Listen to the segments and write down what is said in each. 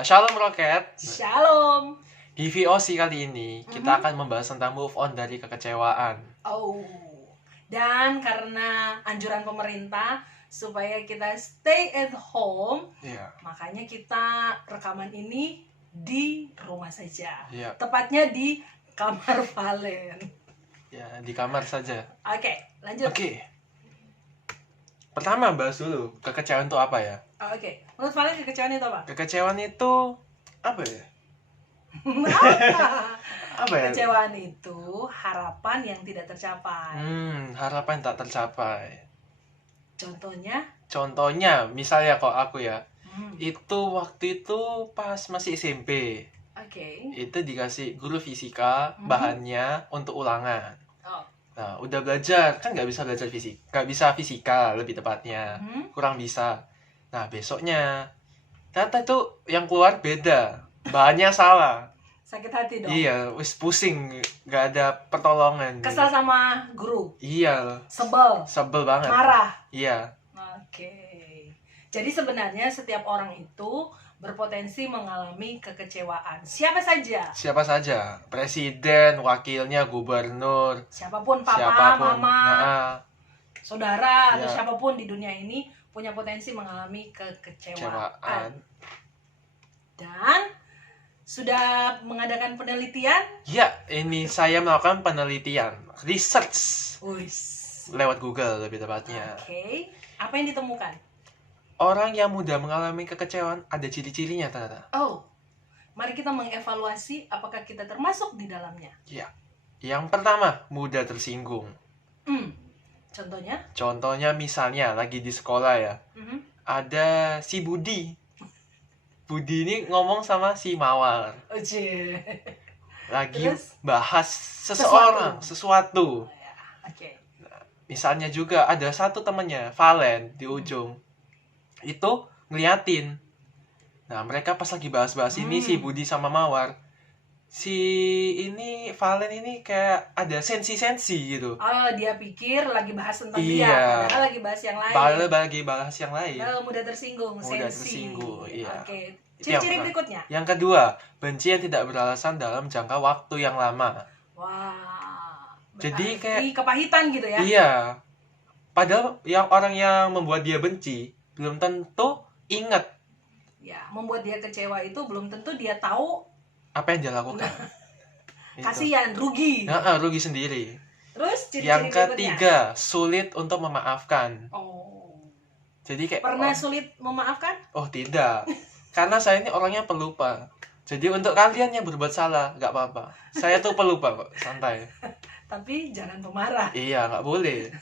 Shalom Rocket. Shalom. Di VOC kali ini kita akan membahas tentang move on dari kekecewaan. Dan karena anjuran pemerintah supaya kita stay at home, makanya kita rekaman ini di rumah saja. Tepatnya di kamar Valen. Ya, di kamar saja. Oke, lanjut. Pertama bahas dulu kekecewaan itu apa ya? Oke, menurut Valen kekecewaan itu apa? Kekecewaan itu apa ya? Apa ya? Kekecewaan itu harapan yang tidak tercapai. Harapan tak tercapai. Contohnya, misalnya kok aku ya, itu waktu itu pas masih SMP. Itu dikasih guru fisika bahannya untuk ulangan. Nah, udah belajar, kan nggak bisa belajar fisika lebih tepatnya, kurang bisa. Nah, besoknya ternyata itu yang keluar beda, bahannya salah. Sakit hati dong. Iya, wis pusing, nggak ada pertolongan. Kesel sama guru. Iya. Sebel banget. Marah. Iya. Jadi sebenarnya setiap orang itu berpotensi mengalami kekecewaan. Siapa saja. Presiden, wakilnya, gubernur, siapapun, papa, mama, saudara, atau siapapun di dunia ini punya potensi mengalami kekecewaan. Dan sudah mengadakan penelitian? Ya, ini saya melakukan penelitian, research. Lewat Google lebih tepatnya. Apa yang ditemukan? Orang yang mudah mengalami kekecewaan ada ciri-cirinya ternyata. Mari kita mengevaluasi apakah kita termasuk di dalamnya. Ya. Yang pertama, mudah tersinggung. Contohnya misalnya lagi di sekolah ya. Ada si Budi. Budi ini ngomong sama si Mawar. Lagi bahas sesuatu. Nah, misalnya juga ada satu temannya, Valen, di ujung. Itu ngeliatin. Nah, mereka pas lagi bahas-bahas ini, si Budi sama Mawar, si ini Valen ini kayak ada sensi-sensi gitu. Dia pikir lagi bahas tentang dia, padahal lagi bahas yang lain. Mudah tersinggung, sensi. Iya. Ciri-ciri berikutnya. Yang kedua, benci yang tidak beralasan dalam jangka waktu yang lama. Jadi kayak kepahitan gitu ya. Iya. Padahal orang yang membuat dia benci belum tentu ingat. Ya, membuat dia kecewa itu belum tentu dia tahu apa yang dia lakukan. Kasihan, rugi. Rugi sendiri. Terus ciri-ciri yang ketiga, sulit untuk memaafkan. Jadi kayak pernah sulit memaafkan? Tidak. Karena saya ini orangnya pelupa. Jadi untuk kalian yang berbuat salah, nggak apa-apa. Saya tuh pelupa kok, santai. Tapi jangan pemarah. Iya, nggak boleh.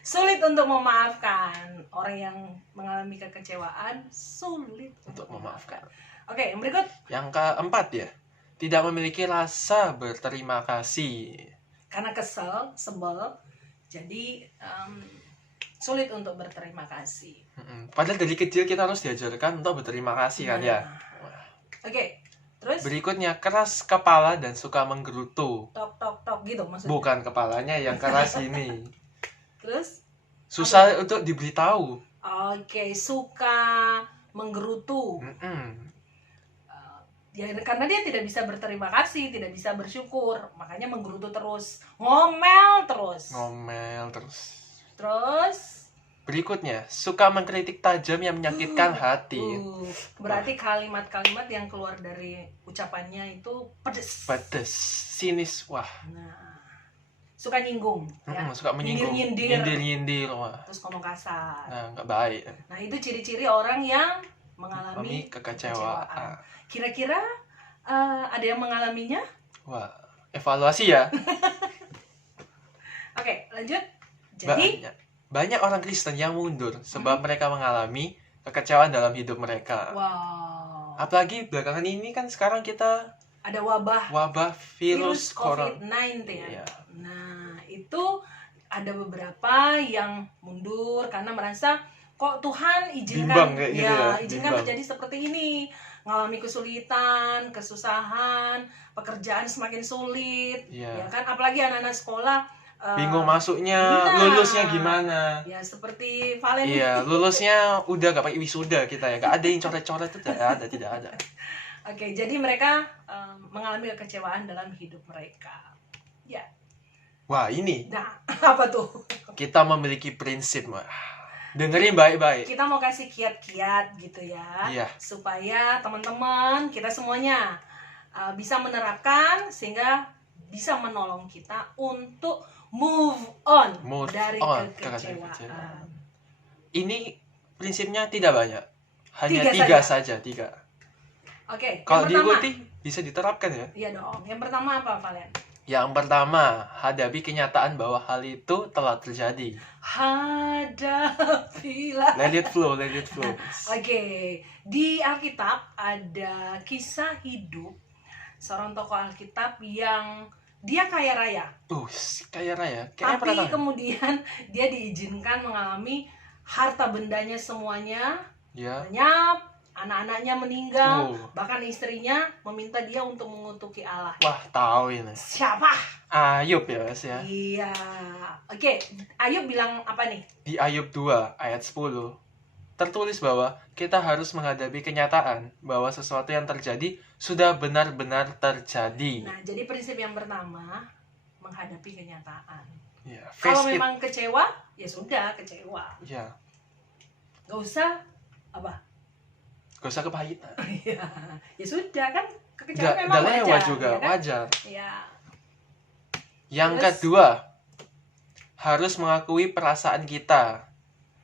Sulit untuk memaafkan. Orang yang mengalami kekecewaan sulit untuk memaafkan. Oke, yang berikut. Yang keempat ya, tidak memiliki rasa berterima kasih. Karena kesel, sebel, jadi sulit untuk berterima kasih. Padahal dari kecil kita harus diajarkan untuk berterima kasih kan ya. Terus? Berikutnya, keras kepala dan suka menggerutu. Tok gitu maksudnya. Bukan kepalanya yang keras ini. Terus? Susah untuk diberitahu. Suka menggerutu. Karena dia tidak bisa berterima kasih, tidak bisa bersyukur, makanya menggerutu terus, ngomel terus. Terus? Berikutnya, suka mengkritik tajam yang menyakitkan hati. Berarti kalimat-kalimat yang keluar dari ucapannya itu pedes, sinis, suka nyinggung, suka menyinggung, nyindir, terus ngomong kasar. Nggak baik. Nah, itu ciri-ciri orang yang mengalami kekecewaan. Kira-kira ada yang mengalaminya? Evaluasi ya. Oke, lanjut. Jadi banyak orang Kristen yang mundur sebab mereka mengalami kekecewaan dalam hidup mereka. Apalagi belakangan ini kan sekarang kita ada wabah virus COVID-19 ya. Nah, itu ada beberapa yang mundur karena merasa kok Tuhan izinkan terjadi seperti ini, mengalami kesulitan, kesusahan, pekerjaan semakin sulit, ya kan? Apalagi anak-anak sekolah bingung masuknya, lulusnya gimana. Ya seperti Valen. Iya, lulusnya udah gak pakai wisuda kita ya. Gak ada yang coret-coret itu, tidak ada. Oke, jadi mereka mengalami kekecewaan dalam hidup mereka. Ya. Wah, ini. Nah, apa tuh? Kita memiliki prinsip, Mbak. Dengerin baik-baik. Kita mau kasih kiat-kiat gitu ya. Iya. Supaya teman-teman, kita semuanya bisa menerapkan sehingga bisa menolong kita untuk move on dari kekecewaan. Ini prinsipnya tidak banyak. Hanya tiga saja. Oke. Kalau diikuti bisa diterapkan ya? Iya dong. Yang pertama apa, Valen? Yang pertama, hadapi kenyataan bahwa hal itu telah terjadi. Hadapilah. Let it flow. Oke. Di Alkitab ada kisah hidup seorang tokoh Alkitab yang dia kaya raya. Kaya raya. Tapi kemudian dia diizinkan mengalami harta bendanya semuanya. Ya. Lenyap, anak-anaknya meninggal, bahkan istrinya meminta dia untuk mengutuki Allah. Wah, tahu ini. Siapa? Ayub ya, Mas ya. Iya. Oke, Ayub bilang apa nih? Di Ayub 2 ayat 10 tertulis bahwa kita harus menghadapi kenyataan bahwa sesuatu yang terjadi sudah benar-benar terjadi. Nah, jadi prinsip yang pertama, menghadapi kenyataan. Ya, kalau memang kecewa, ya sudah kecewa. Ya. Gak usah apa? Gak usah kepahitan. Ya sudah kan, kekecewaan memang wajar. Lewat juga, ya kan? wajar. Ya. Yang kedua, harus mengakui perasaan kita.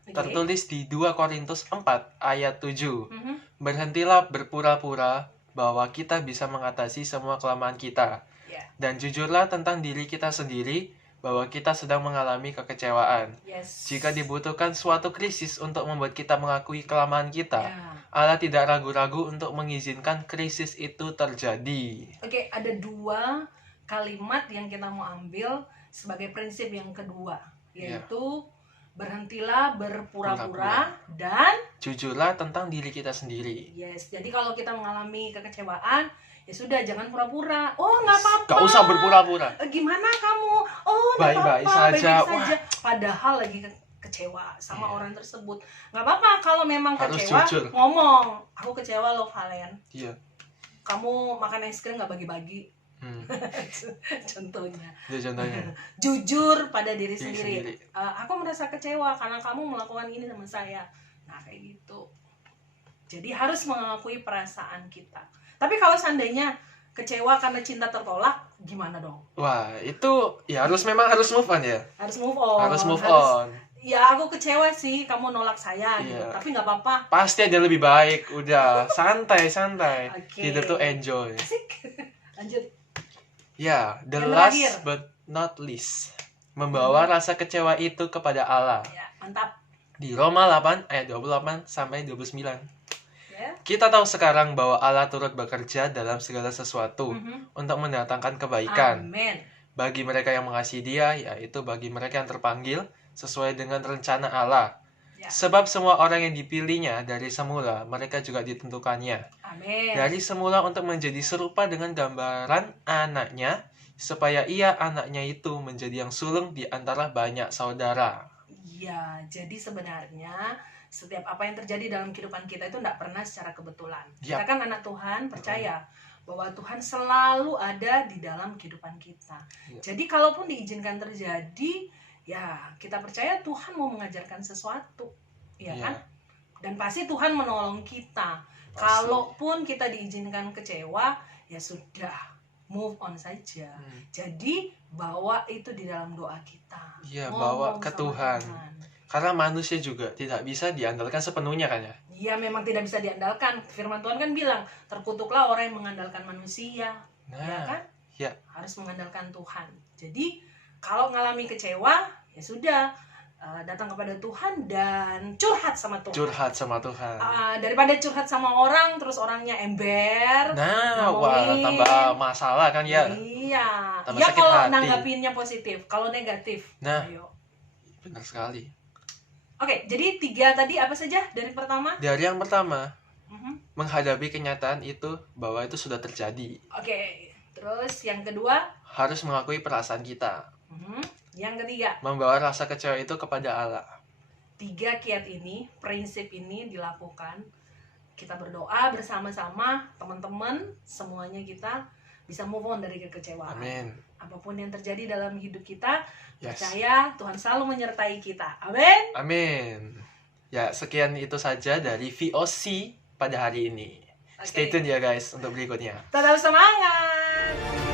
Tertulis di 2 Korintus 4 ayat 7. Berhentilah berpura-pura bahwa kita bisa mengatasi semua kelemahan kita. Dan jujurlah tentang diri kita sendiri bahwa kita sedang mengalami kekecewaan. Jika dibutuhkan suatu krisis untuk membuat kita mengakui kelemahan kita, Allah tidak ragu-ragu untuk mengizinkan krisis itu terjadi. Oke, ada 2 kalimat yang kita mau ambil sebagai prinsip yang kedua, yaitu berhentilah berpura-pura dan jujurlah tentang diri kita sendiri. Jadi kalau kita mengalami kekecewaan, ya sudah, jangan pura-pura. Oh, nggak apa-apa. Gak usah berpura-pura. Gimana kamu? Oh, baik-baik saja. Padahal lagi kecewa sama orang tersebut. Nggak apa-apa kalau memang harus kecewa, jujur. ngomong. Aku kecewa loh, Valen. Iya. Kamu makan es krim nggak bagi-bagi. Contohnya. Jujur pada diri sendiri. Aku merasa kecewa karena kamu melakukan ini sama saya. Nah, kayak gitu. Jadi harus mengakui perasaan kita. Tapi kalau seandainya kecewa karena cinta tertolak, gimana dong? Wah, itu ya harus move on ya. Harus move on. Ya, aku kecewa sih kamu nolak saya gitu. Tapi nggak apa-apa. Pasti ada lebih baik. Udah, santai. Okay. Hidup tuh enjoy. Asik. Lanjut. Ya, the last but not least, membawa rasa kecewa itu kepada Allah. Ya, mantap. Di Roma 8 ayat 28 sampai 29. Kita tahu sekarang bahwa Allah turut bekerja dalam segala sesuatu untuk mendatangkan kebaikan. Amen. Bagi mereka yang mengasihi Dia, yaitu bagi mereka yang terpanggil sesuai dengan rencana Allah. Sebab semua orang yang dipilihnya dari semula, mereka juga ditentukannya. Amin. Dari semula untuk menjadi serupa dengan gambaran anaknya, supaya ia anaknya itu menjadi yang sulung di antara banyak saudara. Iya, jadi sebenarnya setiap apa yang terjadi dalam kehidupan kita itu tidak pernah secara kebetulan. Kita kan anak Tuhan, percaya bahwa Tuhan selalu ada di dalam kehidupan kita. Jadi kalaupun diizinkan terjadi, ya kita percaya Tuhan mau mengajarkan sesuatu, ya kan? Dan pasti Tuhan menolong kita. Kalaupun kita diizinkan kecewa, ya sudah, move on saja. Jadi bawa itu di dalam doa kita. Iya, bawa ke Tuhan. Karena manusia juga tidak bisa diandalkan sepenuhnya kan ya? Iya, memang tidak bisa diandalkan. Firman Tuhan kan bilang, terkutuklah orang yang mengandalkan manusia. Ya kan? Ya. Harus mengandalkan Tuhan. Jadi kalau mengalami kecewa, ya sudah, datang kepada Tuhan dan curhat sama Tuhan. Daripada curhat sama orang, terus orangnya ember. Tambah masalah kan ya? Iya. Ya kalau nanggapinnya positif, kalau negatif. Ayo. Benar sekali. Oke, jadi 3 tadi apa saja dari pertama? Dari yang pertama, menghadapi kenyataan itu bahwa itu sudah terjadi. Oke, terus yang kedua? Harus mengakui perasaan kita. Yang ketiga, membawa rasa kecewa itu kepada Allah. 3 kiat ini, prinsip ini dilakukan, kita berdoa bersama-sama, teman-teman, semuanya kita bisa move on dari kekecewaan. Amin. Apapun yang terjadi dalam hidup kita, percaya Tuhan selalu menyertai kita. Amin. Amin. Ya, sekian itu saja dari VOC pada hari ini. Stay tune ya guys untuk berikutnya. Tetap semangat.